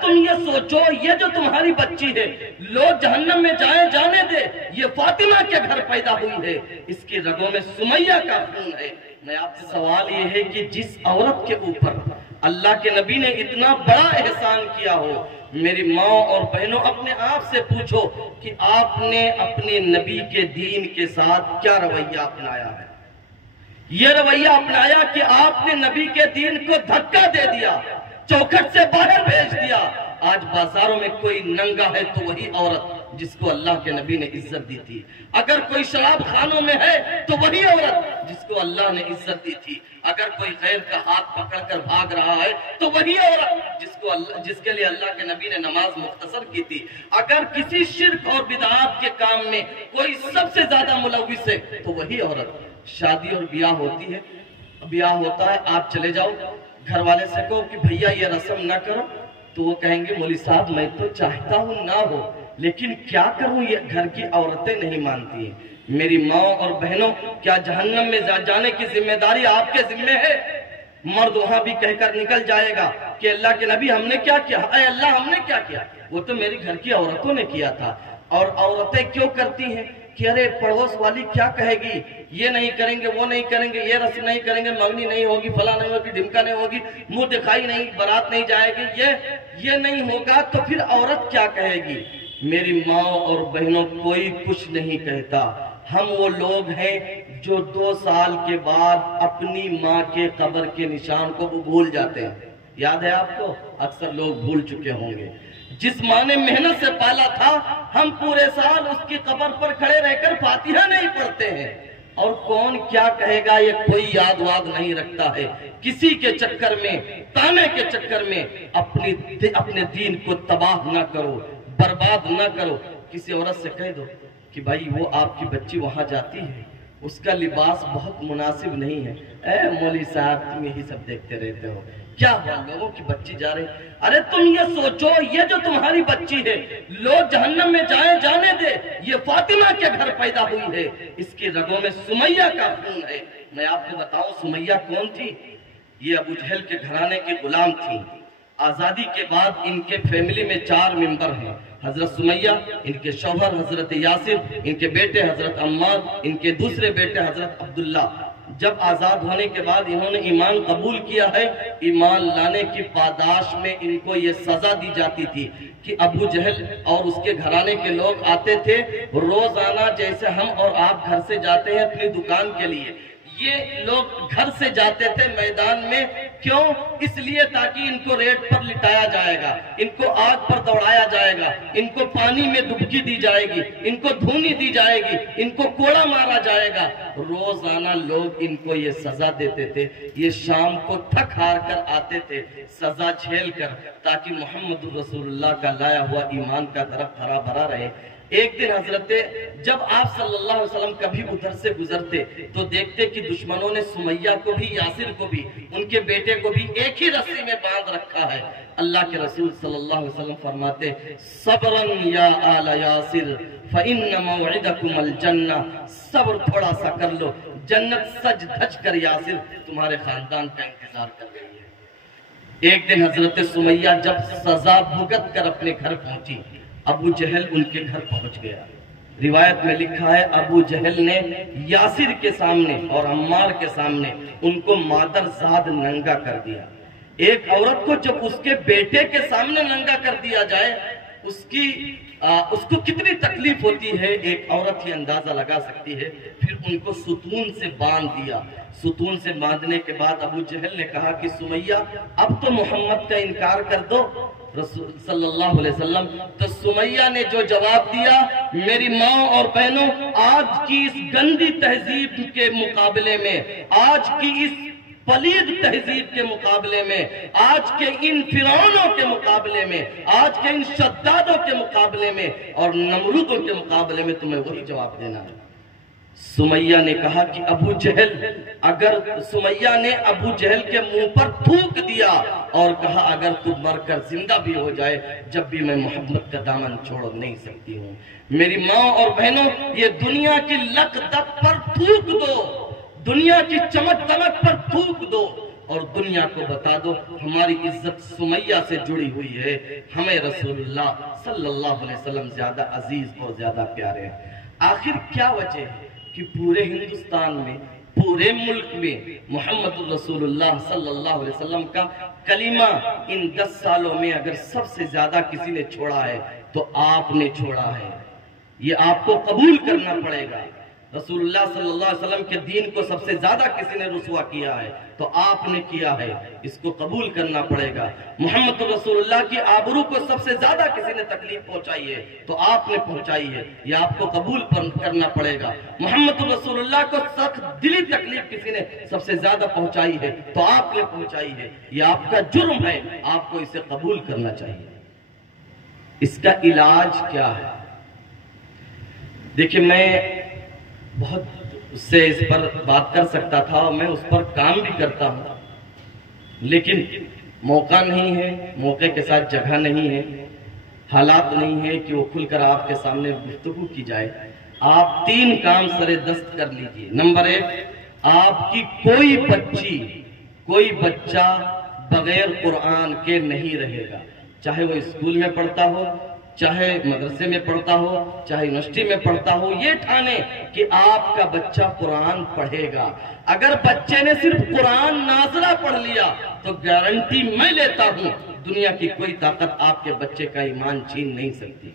تم یہ سوچو یہ جو تمہاری بچی ہے لوگ جہنم میں جائیں جانے دے، یہ فاطمہ کے گھر پیدا ہوئی ہے، اس کی رگوں میں سمیہ کا خون ہے۔ میں آپ سے سوال یہ ہے کہ جس عورت کے اوپر اللہ کے نبی نے اتنا بڑا احسان کیا ہو، میری ماں اور بہنوں اپنے آپ سے پوچھو کہ آپ نے اپنے نبی کے دین کے ساتھ کیا رویہ اپنایا ہے؟ یہ رویہ اپنایا کہ آپ نے نبی کے دین کو دھکا دے دیا، چوکھٹ سے باہر بھیج دیا۔ آج بازاروں میں کوئی ننگا ہے تو وہی عورت جس کو اللہ کے نبی نے عزت دی تھی، اگر کوئی شراب خانوں میں ہے تو وہی عورت جس کو اللہ نے عزت دی تھی، اگر کوئی غیر کا ہاتھ پکڑ کر بھاگ رہا ہے تو وہی عورت جس کے لیے اللہ کے نبی نے نماز مختصر کی تھی، اگر کسی شرک اور بدعات کے کام میں کوئی سب سے زیادہ ملوث ہے تو وہی عورت۔ شادی اور بیاہ ہوتی ہے، بیاہ ہوتا ہے، آپ چلے جاؤ گھر والے سے کہو کہ بھیا یہ رسم نہ کرو، تو وہ کہیں گے مولوی صاحب میں تو چاہتا ہوں نہ ہو، لیکن کیا کروں یہ گھر کی عورتیں نہیں مانتی ہیں۔ میری ماں اور بہنوں، کیا جہنم میں جانے کی ذمہ داری آپ کے ذمہ ہے؟ مرد وہاں بھی کہہ کر نکل جائے گا کہ اللہ کے نبی ہم نے کیا کیا، اے اللہ ہم نے کیا کیا، وہ تو میری گھر کی عورتوں نے کیا تھا۔ اور عورتیں کیوں کرتی ہیں کہ ارے پڑوس والی کیا کہے گی، یہ نہیں کریں گے، وہ نہیں کریں گے، یہ رسم نہیں کریں گے، منگنی نہیں ہوگی، فلاں نہیں ہوگی، ڈھمکا نہیں ہوگی، منہ دکھائی نہیں، بارات نہیں جائے گی، یہ نہیں ہوگا تو پھر عورت کیا کہے گی؟ میری ماں اور بہنوں، کوئی کچھ نہیں کہتا۔ ہم وہ لوگ ہیں جو 2 سال کے بعد اپنی ماں کے قبر کے نشان کو بھول جاتے ہیں۔ یاد ہے آپ کو؟ اکثر لوگ بھول چکے ہوں گے۔ جس ماں نے محنت سے پالا تھا، ہم پورے سال اس کی قبر پر کھڑے رہ کر فاتحہ نہیں پڑھتے ہیں، اور کون کیا کہے گا یہ کوئی یاد واد نہیں رکھتا ہے۔ کسی کے چکر میں، تانے کے چکر میں اپنے دین کو تباہ نہ کرو، برباد نہ کرو۔ کسی عورت سے کہہ دو کہ بھائی وہ آپ کی بچی وہاں جاتی ہے، اس کا لباس بہت مناسب نہیں ہے، اے مولوی صاحب تم یہی سب دیکھتے رہتے ہو، کیا ہوا لوگوں کی بچی جا رہی؟ ارے تم یہ سوچو یہ جو تمہاری بچی ہے لوگ جہنم میں جائیں جانے دے، یہ فاطمہ کے گھر پیدا ہوئی ہے، اس کی رگوں میں سمیہ کا خون ہے۔ میں آپ کو بتاؤں سمیہ کون تھی؟ یہ ابو جہل کے گھرانے کی غلام تھی۔ آزادی کے بعد ان کے فیملی میں 4 ممبر ہیں، حضرت سمیہ، ان کے شوہر حضرت یاسر، ان کے بیٹے حضرت عمار، ان کے دوسرے بیٹے حضرت عبداللہ۔ جب آزاد ہونے کے بعد انہوں نے ایمان قبول کیا ہے، ایمان لانے کی پاداش میں ان کو یہ سزا دی جاتی تھی کہ ابو جہل اور اس کے گھرانے کے لوگ آتے تھے روزانہ، جیسے ہم اور آپ گھر سے جاتے ہیں اپنی دکان کے لیے، یہ لوگ گھر سے جاتے تھے میدان میں۔ کیوں؟ اس لیے تاکہ ان کو ریت پر لٹایا جائے گا، ان کو آگ پر دوڑایا جائے گا، ان کو پانی میں ڈبکی دی جائے گی، ان کو دھونی دی جائے گی، ان کو کوڑا مارا جائے گا۔ روزانہ لوگ ان کو یہ سزا دیتے تھے، یہ شام کو تھک ہار کر آتے تھے سزا جھیل کر، تاکہ محمد رسول اللہ کا لایا ہوا ایمان کا درخت ہرا بھرا رہے۔ ایک دن حضرت جب آپ صلی اللہ علیہ وسلم کبھی ادھر سے گزرتے تو دیکھتے کہ دشمنوں نے سمیہ کو بھی، یاسر کو بھی، ان کے بیٹے کو بھی ایک ہی رسی میں باندھ رکھا ہے۔ اللہ کے رسول صلی اللہ علیہ وسلم فرماتے صبرن یا آل یاسر فإن موعدکم الجنہ، صبر تھوڑا سا کر لو، جنت سج دھج کر یاسر تمہارے خاندان کا انتظار کر رہی ہے۔ ایک دن حضرت سمیہ جب سزا بھگت کر اپنے گھر پہنچی، ابو جہل ان کے گھر پہنچ گیا۔ روایت میں لکھا ہے ابو جہل نے یاسر کے سامنے اور عمار کے سامنے ان کو مادر زاد ننگا کر دیا۔ ایک عورت کو جب اس کے بیٹے کے سامنے ننگا کر دیا جائے اس کو کتنی تکلیف ہوتی ہے، ایک عورت ہی اندازہ لگا سکتی ہے۔ پھر ان کو ستون سے باندھ دیا۔ ستون سے باندھنے کے بعد ابو جہل نے کہا کہ سمیہ اب تو محمد کا انکار کر دو رسول صلی اللہ علیہ وسلم۔ تو سمیہ نے جو جواب دیا، میری ماں اور بہنوں، آج کی اس گندی تہذیب کے مقابلے میں، آج کی اس پلید تہذیب کے مقابلے میں، آج کے ان فرعونوں کے مقابلے میں، آج کے ان شدادوں کے مقابلے میں اور نمرودوں کے مقابلے میں تمہیں وہی جواب دینا ہے۔ سمیہ نے کہا کہ ابو جہل، اگر سمیہ نے ابو جہل کے منہ پر تھوک دیا اور کہا اگر تو مر کر زندہ بھی ہو جائے جب بھی میں محمد کا دامن چھوڑ نہیں سکتی ہوں۔ میری ماں اور بہنوں، یہ دنیا کی لک دک پر تھوک دو، دنیا کی چمک دمک پر تھوک دو، اور دنیا کو بتا دو ہماری عزت سمیہ سے جڑی ہوئی ہے، ہمیں رسول اللہ صلی اللہ علیہ وسلم زیادہ عزیز اور زیادہ پیارے ہیں۔ آخر کیا وجہ ہے کہ پورے ہندوستان میں، پورے ملک میں محمد رسول اللہ صلی اللہ علیہ وسلم کا کلمہ ان 10 سالوں میں اگر سب سے زیادہ کسی نے چھوڑا ہے تو آپ نے چھوڑا ہے، یہ آپ کو قبول کرنا پڑے گا۔ رسول اللہ صلی اللہ علیہ وسلم کے دین کو سب سے زیادہ کسی نے رسوا کیا ہے تو آپ نے کیا ہے، اس کو قبول کرنا پڑے گا۔ محمد رسول اللہ کی آبرو کو سب سے زیادہ کسی نے تکلیف پہنچائی ہے تو آپ نے پہنچائی ہے، یہ آپ کو قبول کرنا پڑے گا۔ محمد رسول اللہ کو سخت دلی تکلیف کسی نے سب سے زیادہ پہنچائی ہے تو آپ نے پہنچائی ہے، یہ آپ کا جرم ہے، آپ کو اسے قبول کرنا چاہیے۔ اس کا علاج کیا ہے؟ دیکھیں، میں بہت اس سے اس پر بات کر سکتا تھا اور میں اس پر کام بھی کرتا ہوں، لیکن موقع نہیں ہے، موقع کے ساتھ جگہ نہیں ہے، حالات نہیں ہے کہ وہ کھل کر آپ کے سامنے گفتگو کی جائے۔ آپ 3 کام سر دست کر لیجئے۔ نمبر 1، آپ کی کوئی بچی، کوئی بچہ بغیر قرآن کے نہیں رہے گا، چاہے وہ اسکول میں پڑھتا ہو، چاہے مدرسے میں پڑھتا ہو، چاہے یونیورسٹی میں پڑھتا ہو، یہ ٹھانے کہ آپ کا بچہ قرآن پڑھے گا۔ اگر بچے نے صرف قرآن نازلہ پڑھ لیا تو گارنٹی میں لیتا ہوں دنیا کی کوئی طاقت آپ کے بچے کا ایمان چھین نہیں سکتی۔